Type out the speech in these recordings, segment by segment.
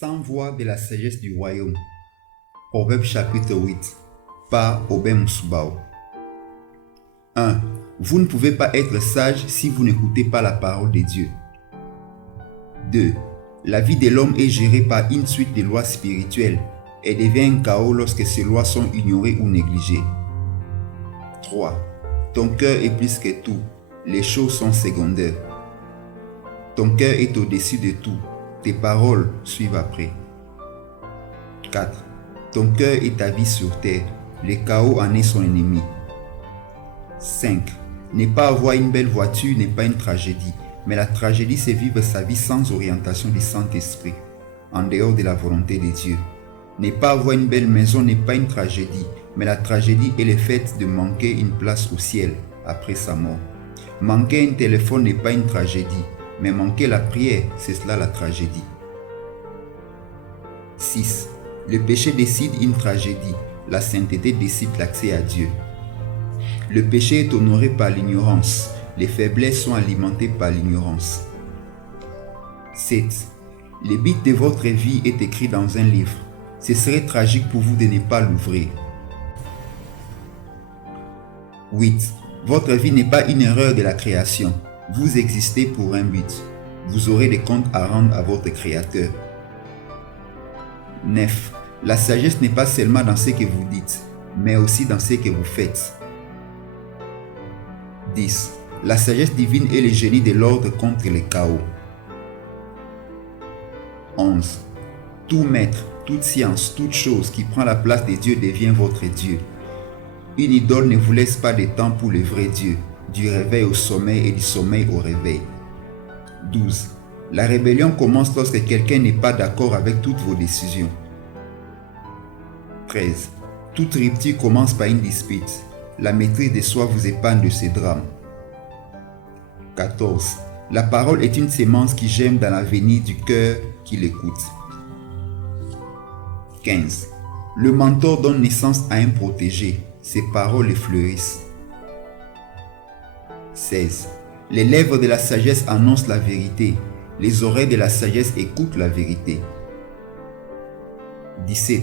Sans voix de la sagesse du royaume. Proverbe chapitre 8 par Obed Moussubao. 1. Vous ne pouvez pas être sage si vous n'écoutez pas la parole de Dieu. 2. La vie de l'homme est gérée par une suite de lois spirituelles et devient un chaos lorsque ces lois sont ignorées ou négligées. 3. Ton cœur est plus que tout, les choses sont secondaires. Ton cœur est au-dessus de tout, tes paroles suivent après. 4. Ton cœur est ta vie sur terre, le chaos en est son ennemi. 5. Ne pas avoir une belle voiture n'est pas une tragédie, mais la tragédie c'est vivre sa vie sans orientation du Saint-Esprit, en dehors de la volonté de Dieu. Ne pas avoir une belle maison n'est pas une tragédie, mais la tragédie est le fait de manquer une place au ciel après sa mort. Manquer un téléphone n'est pas une tragédie, mais manquer la prière, c'est cela la tragédie. 6. Le péché décide une tragédie, la sainteté décide l'accès à Dieu. Le péché est honoré par l'ignorance, les faiblesses sont alimentées par l'ignorance. 7. Le but de votre vie est écrit dans un livre. Ce serait tragique pour vous de ne pas l'ouvrir. 8. Votre vie n'est pas une erreur de la création. Vous existez pour un but. Vous aurez des comptes à rendre à votre Créateur. 9. La sagesse n'est pas seulement dans ce que vous dites, mais aussi dans ce que vous faites. 10. La sagesse divine est le génie de l'ordre contre le chaos. 11. Tout maître, toute science, toute chose qui prend la place de Dieu devient votre Dieu. Une idole ne vous laisse pas de temps pour le vrai Dieu, du réveil au sommeil et du sommeil au réveil. 12. La rébellion commence lorsque quelqu'un n'est pas d'accord avec toutes vos décisions. 13. Toute rupture commence par une dispute. La maîtrise de soi vous épargne de ces drames. 14. La parole est une sémence qui germe dans l'avenir du cœur qui l'écoute. 15. Le mentor donne naissance à un protégé. Ses paroles les fleurissent. 16. Les lèvres de la sagesse annoncent la vérité. Les oreilles de la sagesse écoutent la vérité. 17.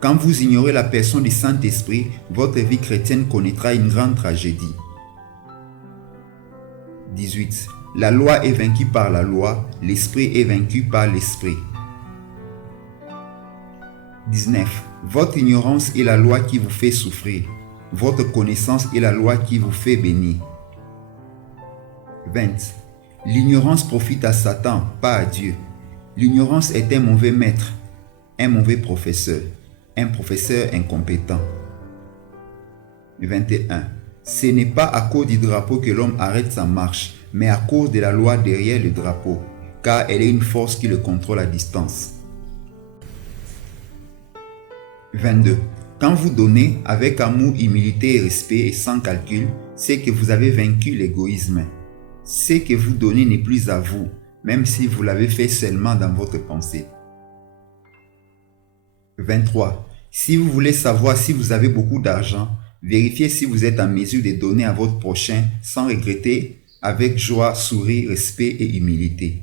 Quand vous ignorez la personne du Saint-Esprit, votre vie chrétienne connaîtra une grande tragédie. 18. La loi est vaincue par la loi, l'esprit est vaincu par l'esprit. 19. Votre ignorance est la loi qui vous fait souffrir. Votre connaissance est la loi qui vous fait bénir. 20. L'ignorance profite à Satan, pas à Dieu. L'ignorance est un mauvais maître, un mauvais professeur, un professeur incompétent. 21. Ce n'est pas à cause du drapeau que l'homme arrête sa marche, mais à cause de la loi derrière le drapeau, car elle est une force qui le contrôle à distance. 22. Quand vous donnez avec amour, humilité et respect et sans calcul, c'est que vous avez vaincu l'égoïsme. Ce que vous donnez n'est plus à vous, même si vous l'avez fait seulement dans votre pensée. 23. Si vous voulez savoir si vous avez beaucoup d'argent, vérifiez si vous êtes en mesure de donner à votre prochain sans regretter, avec joie, sourire, respect et humilité.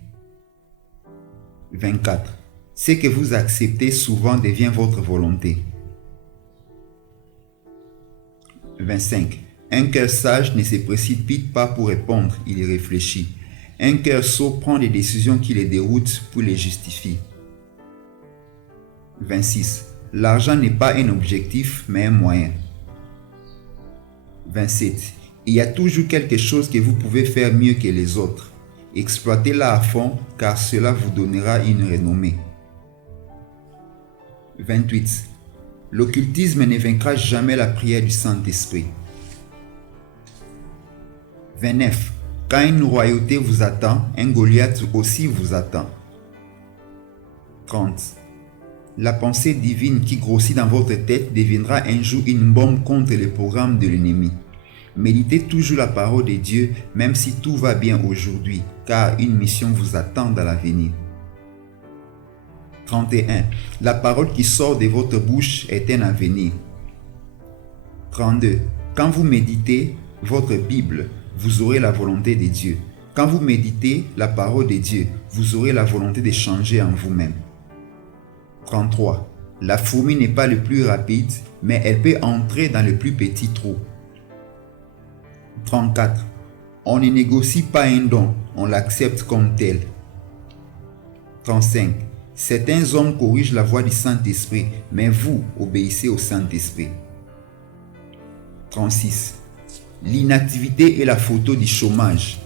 24. Ce que vous acceptez souvent devient votre volonté. 25. Un cœur sage ne se précipite pas pour répondre, il réfléchit. Un cœur sot prend des décisions qui les déroutent pour les justifier. 26. L'argent n'est pas un objectif, mais un moyen. 27. Il y a toujours quelque chose que vous pouvez faire mieux que les autres. Exploitez-la à fond, car cela vous donnera une renommée. 28. L'occultisme ne vaincra jamais la prière du Saint-Esprit. 29. Quand une royauté vous attend, un Goliath aussi vous attend. 30. La pensée divine qui grossit dans votre tête deviendra un jour une bombe contre le programme de l'ennemi. Méditez toujours la parole de Dieu, même si tout va bien aujourd'hui, car une mission vous attend dans l'avenir. 31. La parole qui sort de votre bouche est un avenir. 32. Quand vous méditez votre Bible, vous aurez la volonté de Dieu. Quand vous méditez la parole de Dieu, vous aurez la volonté de changer en vous-même. 33. La fourmi n'est pas le plus rapide, mais elle peut entrer dans le plus petit trou. 34. On ne négocie pas un don, on l'accepte comme tel. 35. Certains hommes corrigent la voix du Saint-Esprit, mais vous obéissez au Saint-Esprit. 36. L'inactivité est la photo du chômage.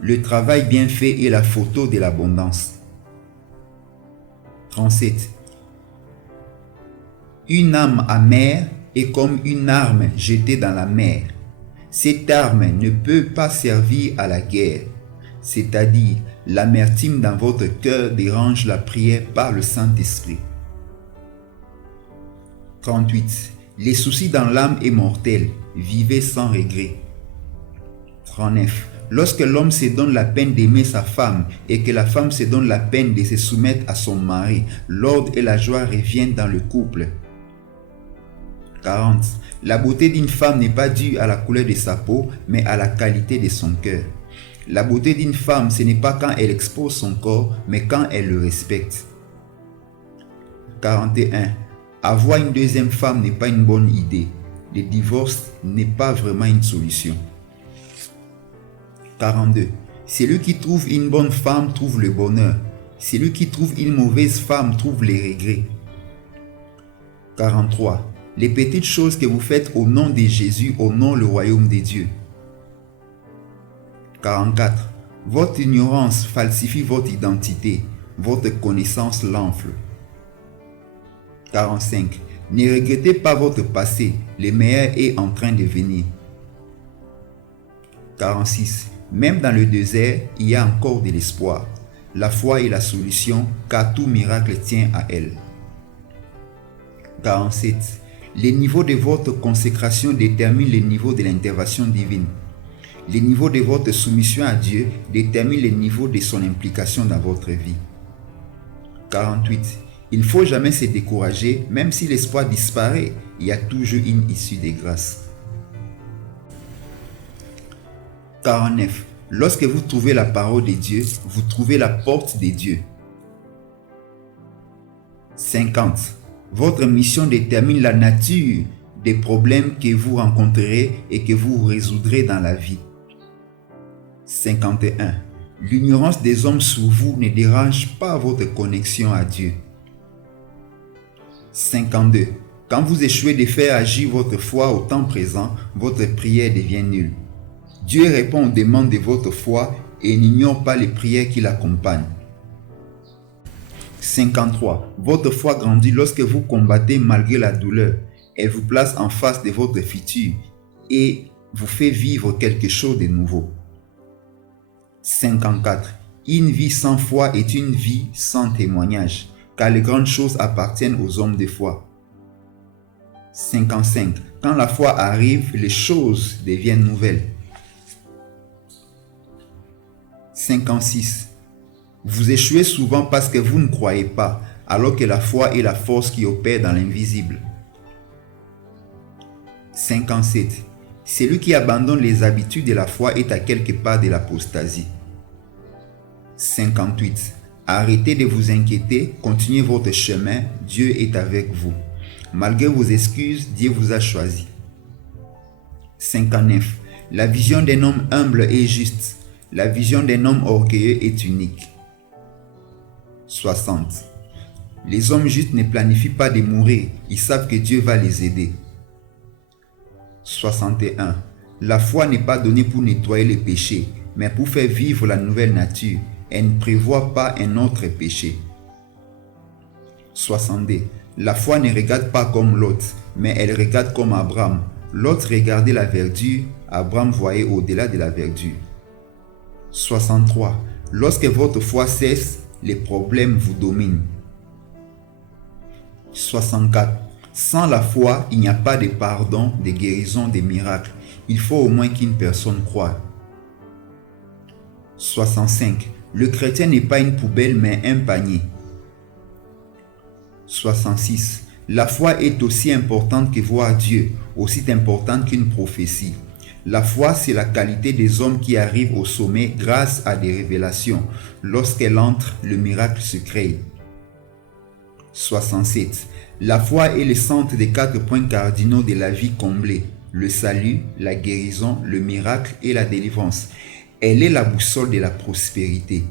Le travail bien fait est la photo de l'abondance. 37. Une âme amère est comme une arme jetée dans la mer. Cette arme ne peut pas servir à la guerre, c'est-à-dire l'amertume dans votre cœur dérange la prière par le Saint-Esprit. 38. Les soucis dans l'âme est mortel, vivez sans regret. 39. Lorsque l'homme se donne la peine d'aimer sa femme et que la femme se donne la peine de se soumettre à son mari, l'ordre et la joie reviennent dans le couple. 40. La beauté d'une femme n'est pas due à la couleur de sa peau, mais à la qualité de son cœur. La beauté d'une femme, ce n'est pas quand elle expose son corps, mais quand elle le respecte. 41. Avoir une deuxième femme n'est pas une bonne idée. Le divorce n'est pas vraiment une solution. 42. Celui qui trouve une bonne femme trouve le bonheur. Celui qui trouve une mauvaise femme trouve les regrets. 43. Les petites choses que vous faites au nom de Jésus honorent le royaume de Dieu. 44. Votre ignorance falsifie votre identité. Votre connaissance l'enfle. 45. Ne regrettez pas votre passé. Le meilleur est en train de venir. 46. Même dans le désert, il y a encore de l'espoir. La foi est la solution, car tout miracle tient à elle. 47. Le niveau de votre consécration détermine le niveau de l'intervention divine. Le niveau de votre soumission à Dieu détermine le niveau de son implication dans votre vie. 48. Il ne faut jamais se décourager, même si l'espoir disparaît, il y a toujours une issue de grâce. 49. Lorsque vous trouvez la parole de Dieu, vous trouvez la porte de Dieu. 50. Votre mission détermine la nature des problèmes que vous rencontrerez et que vous résoudrez dans la vie. 51. L'ignorance des hommes sur vous ne dérange pas votre connexion à Dieu. 52. Quand vous échouez de faire agir votre foi au temps présent, votre prière devient nulle. Dieu répond aux demandes de votre foi et n'ignore pas les prières qui l'accompagnent. 53. Votre foi grandit lorsque vous combattez malgré la douleur. Elle vous place en face de votre futur et vous fait vivre quelque chose de nouveau. 54. Une vie sans foi est une vie sans témoignage, car les grandes choses appartiennent aux hommes de foi. 55. Quand la foi arrive, les choses deviennent nouvelles. 56. Vous échouez souvent parce que vous ne croyez pas, alors que la foi est la force qui opère dans l'invisible. 57. Celui qui abandonne les habitudes de la foi est à quelque part de l'apostasie. 58. Arrêtez de vous inquiéter, continuez votre chemin, Dieu est avec vous. Malgré vos excuses, Dieu vous a choisi. 59. La vision d'un homme humble est juste. La vision d'un homme orgueilleux est unique. 60. Les hommes justes ne planifient pas de mourir, ils savent que Dieu va les aider. 61. La foi n'est pas donnée pour nettoyer les péchés, mais pour faire vivre la nouvelle nature. Elle ne prévoit pas un autre péché. 62. La foi ne regarde pas comme Lot, mais elle regarde comme Abraham. Lot regardait la verdure, Abraham voyait au-delà de la verdure. 63. Lorsque votre foi cesse, les problèmes vous dominent. 64. Sans la foi, il n'y a pas de pardon, de guérison, de miracles. Il faut au moins qu'une personne croie. 65. Le chrétien n'est pas une poubelle, mais un panier. 66. La foi est aussi importante que voir Dieu, aussi importante qu'une prophétie. La foi, c'est la qualité des hommes qui arrivent au sommet grâce à des révélations. Lorsqu'elle entre, le miracle se crée. 67. La foi est le centre des 4 points cardinaux de la vie comblée. Le salut, la guérison, le miracle et la délivrance. Elle est la boussole de la prospérité.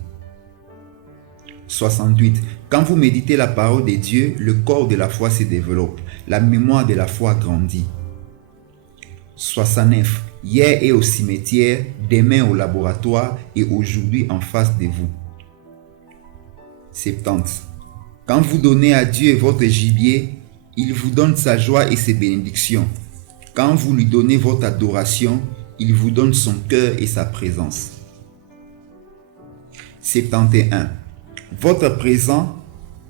68. Quand vous méditez la parole de Dieu, le corps de la foi se développe. La mémoire de la foi grandit. 69. Hier est au cimetière, demain au laboratoire et aujourd'hui en face de vous. 70. Quand vous donnez à Dieu votre gibier, il vous donne sa joie et ses bénédictions. Quand vous lui donnez votre adoration, il vous donne son cœur et sa présence. 71. Votre présent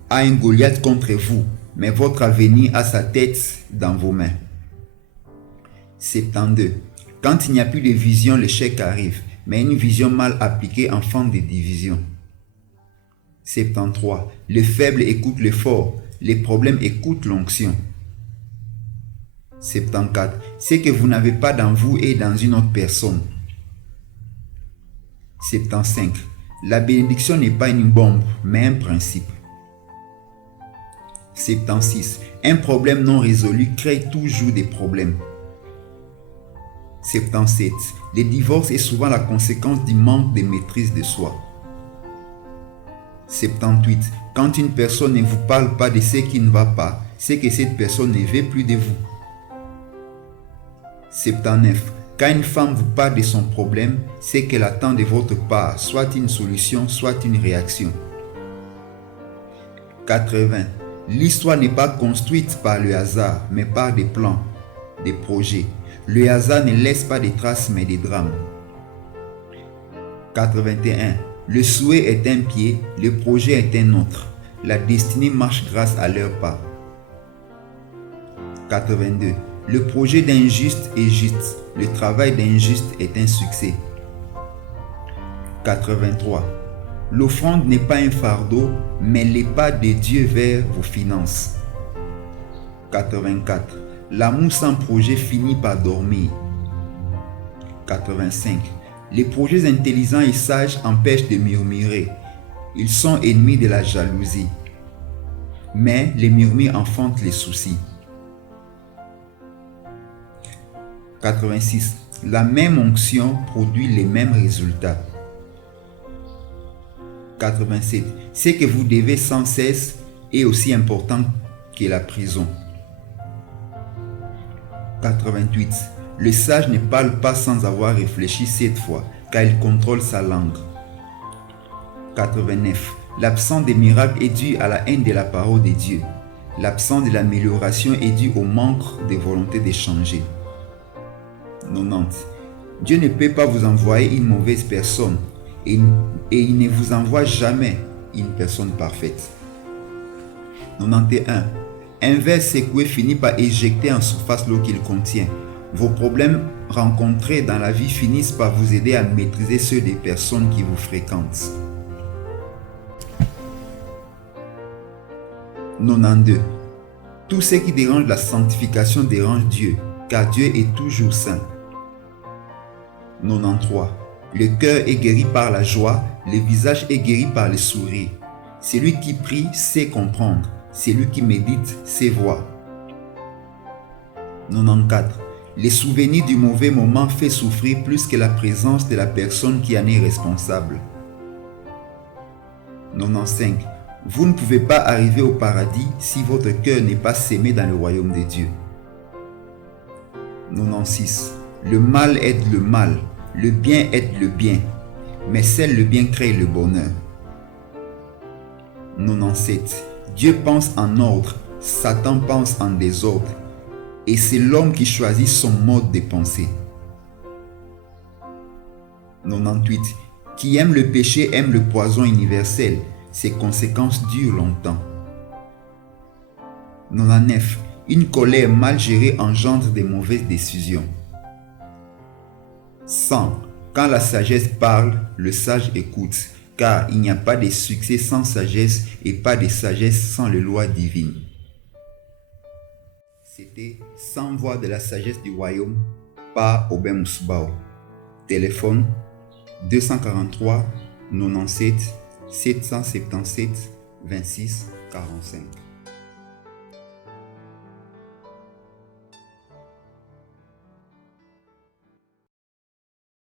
a un Goliath contre vous, mais votre avenir a sa tête dans vos mains. 72. Quand il n'y a plus de vision, l'échec arrive, mais une vision mal appliquée enfante des divisions. 73. Le faible écoute le fort, les problèmes écoutent l'onction. 74. Ce que vous n'avez pas dans vous est dans une autre personne. 75. La bénédiction n'est pas une bombe, mais un principe. 76. Un problème non résolu crée toujours des problèmes. 77. Le divorce est souvent la conséquence du manque de maîtrise de soi. 78. Quand une personne ne vous parle pas de ce qui ne va pas, c'est que cette personne ne veut plus de vous. 79. Quand une femme vous parle de son problème, c'est qu'elle attend de votre part soit une solution, soit une réaction. 80. L'histoire n'est pas construite par le hasard, mais par des plans, des projets. Le hasard ne laisse pas de traces, mais des drames. 81. Le souhait est un pied, le projet est un autre. La destinée marche grâce à leurs pas. 82. Le projet d'un juste est juste, le travail d'un juste est un succès. 83. L'offrande n'est pas un fardeau, mais les pas de Dieu vers vos finances. 84. L'amour sans projet finit par dormir. 85. Les projets intelligents et sages empêchent de murmurer. Ils sont ennemis de la jalousie. Mais les murmures enfantent les soucis. 86. La même onction produit les mêmes résultats. 87. Ce que vous devez sans cesse est aussi important que la prison. 88. Le sage ne parle pas sans avoir réfléchi 7 fois, car il contrôle sa langue. 89. L'absence des miracles est due à la haine de la parole de Dieu. L'absence de l'amélioration est due au manque de volonté de changer. 90. Dieu ne peut pas vous envoyer une mauvaise personne et il ne vous envoie jamais une personne parfaite. 91. Un verre secoué finit par éjecter en surface l'eau qu'il contient. Vos problèmes rencontrés dans la vie finissent par vous aider à maîtriser ceux des personnes qui vous fréquentent. 92. Tout ce qui dérange la sanctification dérange Dieu, car Dieu est toujours saint. 93. Le cœur est guéri par la joie, le visage est guéri par le sourire. Celui qui prie sait comprendre, celui qui médite sait voir. 94. Les souvenirs du mauvais moment fait souffrir plus que la présence de la personne qui en est responsable. 95. Vous ne pouvez pas arriver au paradis si votre cœur n'est pas sémé dans le royaume de Dieu. 96. Le mal aide le mal, le bien aide le bien, mais seul le bien crée le bonheur. 97. Dieu pense en ordre, Satan pense en désordre, et c'est l'homme qui choisit son mode de pensée. 98. Qui aime le péché aime le poison universel, ses conséquences durent longtemps. 99. Une colère mal gérée engendre de mauvaises décisions. 100. Quand la sagesse parle, le sage écoute, car il n'y a pas de succès sans sagesse et pas de sagesse sans les lois divines. C'était 100 voix de la sagesse du royaume par Aubin Moussoubao. Téléphone 243 97 777 26 45.